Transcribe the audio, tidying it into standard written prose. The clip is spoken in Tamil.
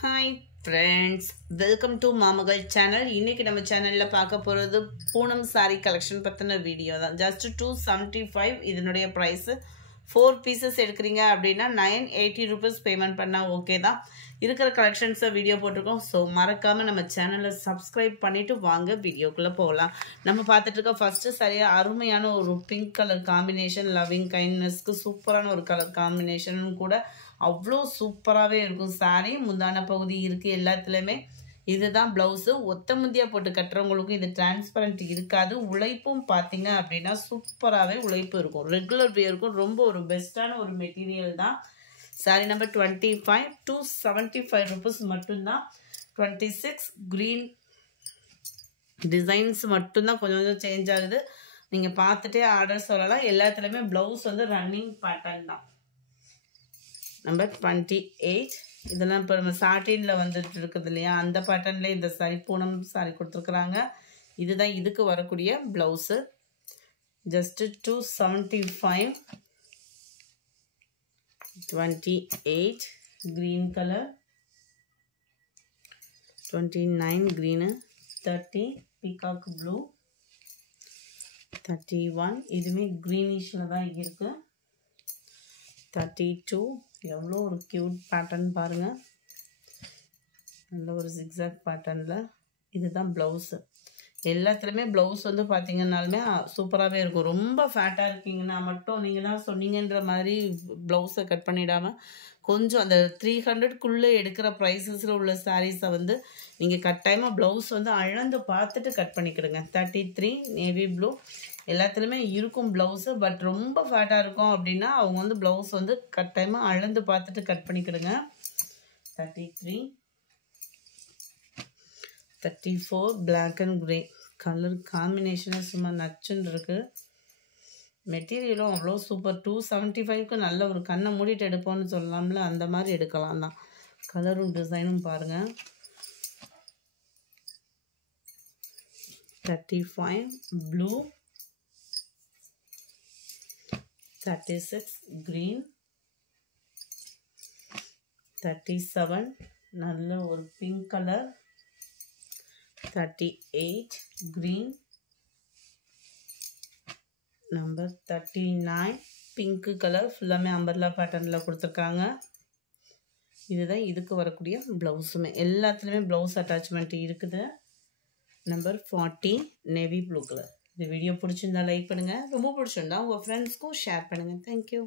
Hi friends, welcome to Mamagal channel. இன்னைக்கு நம்ம சேனல்ல பார்க்க போறது பூனம் saree collection பத்தின வீடியோ தான். Just 275 இதனுடைய price. 4 pieces எடுக்கறீங்க அப்படினா 980 rupees பேமெண்ட் பண்ணா ஓகே தான். இருக்கிற collections வீடியோ போட்டுருக்கோம். சோ மறக்காம நம்ம சேனலை subscribe பண்ணிட்டு வாங்க வீடியோக்குள்ள போகலாம். நம்ம பார்த்துட்டு இருக்க first saree அருமையான ஒரு pink color combination, loving kindnessக்கு சூப்பரான ஒரு color combination கூட அவ்ளோ சூப்பராவே இருக்கும். saree முந்தான பகுதி இருக்கு எல்லாத்துலயுமே. இதுதான் பிளவுஸ். ஒத்த முந்தியா போட்டு கட்டறவங்களுக்கு இது டிரான்ஸ்பரண்ட் இருக்காது. உழைப்பும் பாத்தீங்க அப்படினா சூப்பராவே உழைப்பு இருக்கும். ரெகுலர் வியருக்கு ரொம்ப ஒரு பெஸ்டான ஒரு மெட்டீரியல் தான். saree number 25 275 rupees மட்டும் தான். 26 green டிசைன்ஸ் மட்டும் தான் கொஞ்சம் சேஞ்ச் ஆகுது. நீங்க பார்த்துட்டே ஆர்டர் சொல்லலாம். எல்லாத்துலயுமே பிளவுஸ் வந்து ரன்னிங் பேட்டர்ன் தான். Number 28 இதெல்லாம் இப்போ நம்ம சாட்டின்ல வந்துட்டு இருக்குது இல்லையா, அந்த பேட்டர்ன்ல இந்த saree பூனம் saree கொடுத்துருக்குறாங்க. இதுதான் இதுக்கு வரக்கூடிய blouse. Just 275. 28 green colour, 29 green, 30 peacock blue, 31 இதுவுமே கிரீனிஷ்ல தான் இருக்கு, 32 எவ்வளோ ஒரு கியூட் பேட்டர்ன் பாருங்க, நல்ல ஒரு ஜிக்ஸாக் பேட்டர்ன்ல. இதுதான் பிளவுஸ். எல்லாத்துலயுமே பிளவுஸ் வந்து பார்த்தீங்கன்னாலுமே சூப்பராகவே இருக்கும். ரொம்ப ஃபேட்டாக இருக்கீங்கன்னா மட்டும் நீங்கள் தான் சொன்னீங்கன்ற மாதிரி ப்ளவுஸை கட் பண்ணிடாம கொஞ்சம் அந்த 300க்குள்ளே எடுக்கிற ப்ரைஸஸில் உள்ள சாரீஸை வந்து நீங்கள் கட்டாயமாக ப்ளவுஸ் வந்து அளந்து பார்த்துட்டு கட் பண்ணிக்கிடுங்க. 33 நேவி ப்ளூ எல்லாத்துலேயுமே இருக்கும் ப்ளவுஸு. பட் ரொம்ப ஃபேட்டாக இருக்கும் அப்படின்னா அவங்க வந்து ப்ளவுஸ் வந்து கட்டாயமாக அளந்து பார்த்துட்டு கட் பண்ணிக்கிடுங்க. 33 34 பிளாக் அண்ட் கிரே கலர் காம்பினேஷனே சும்மா நச்சுன்னு இருக்கு. மெட்டீரியலும் அவ்வளோ சூப்பர். 275க்கு நல்ல ஒரு கண்ணை மூடிட்டு எடுப்போம்னு சொல்லலாம்ல, அந்த மாதிரி எடுக்கலாம் தான். கலரும் டிசைனும் பாருங்க. 35 ப்ளூ, 36 green, 37 நல்ல ஒரு pink colour, 38 green, number 39 pink colour ஃபுல்லாமே அம்பர்லா பேட்டர்னில் கொடுத்துருக்காங்க. இதுதான் இதுக்கு வரக்கூடிய ப்ளவுஸுமே. எல்லாத்துலேயுமே ப்ளவுஸ் அட்டாச்மெண்ட் இருக்குது. Number 40 navy blue colour. இந்த வீடியோ பிடிச்சிருந்தா லைக் பண்ணுங்கள். ரொம்ப பிடிச்சிருந்தா உங்கள் ஃப்ரெண்ட்ஸ்க்கும் ஷேர் பண்ணுங்கள். தேங்க்யூ.